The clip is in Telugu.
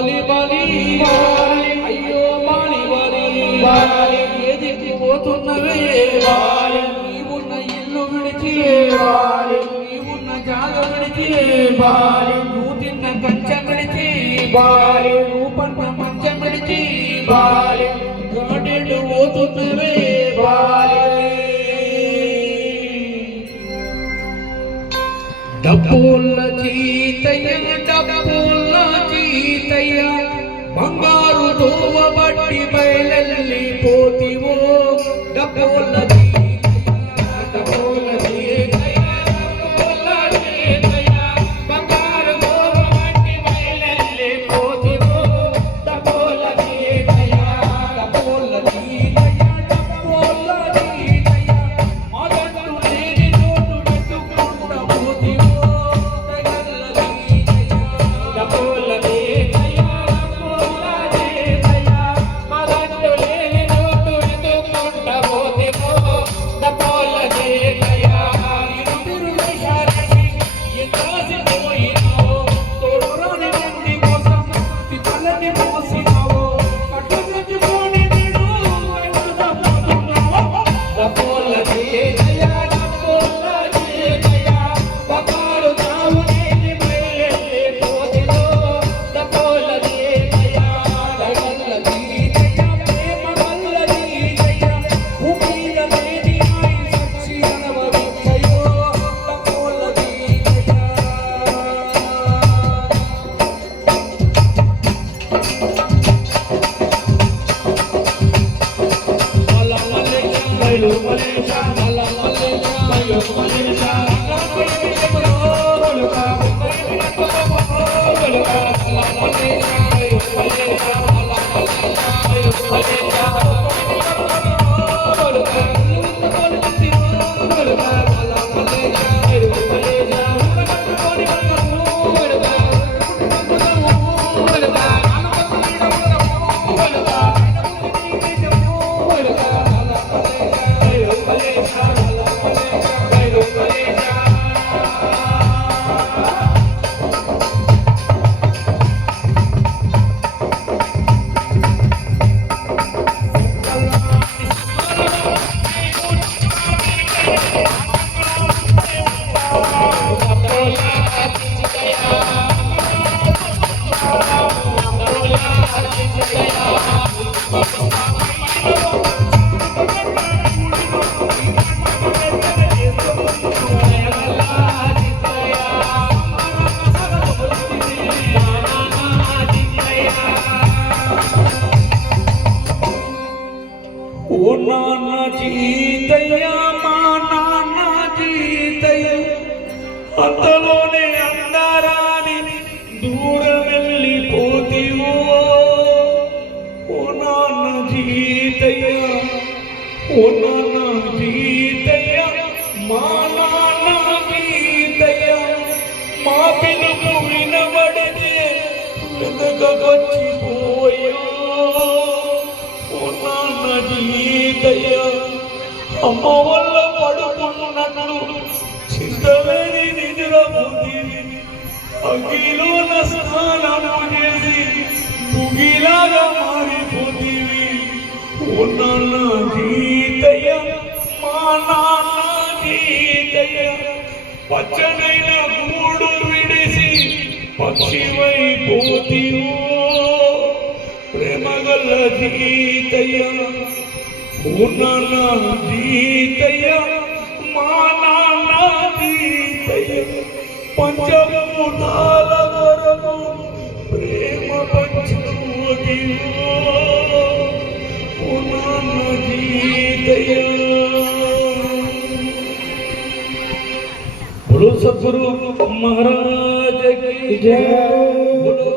బలి బలి అయ్యో బలి బలి. ఏదికి పోతున్నవే నీవున్న ఇల్లు విడిచి నీవున్న జాగ విడిచి నువ్వు తిన్న కంచె విడిచి నువ్వు పన్న మంచె విడిచి గాడెడు పోతున్నవే డబ్బుల జీతయ్య డబ్బు జీతయ్య బంగారు దోవ బట్టి ఓ నాన్న జీతయ్య మా నాన్న జీతయ్య అంతలోనే అందరాని దూరం వెళ్ళిపోతివో ఓ నాన్న జీతయ్య ఓ నాన్న జీతయ్య మా నాన్న జీతయ్య మా జీతయ్య అమ్మ వల్ల పడుకున్నట్లు చింతలేని నిద్రపోతుంది అగ్గిలోన స్నానము చేసి ముగిలాగా మారిపోతీవి. ఉన్న నాన్న జీతయ్య మా నాన్న జీతయ్య పచ్చనైన గూడు విడిసి పక్షివైపోతీవో. ప్రేమగల జీతయ్య ఉనన దీతయ మానాన దీతయ పంచభూతాల వరము ప్రేమ పంచుకోదియో ఉనన దీతయ బులో సద్గురు మహారాజ్ జై జయ. బులో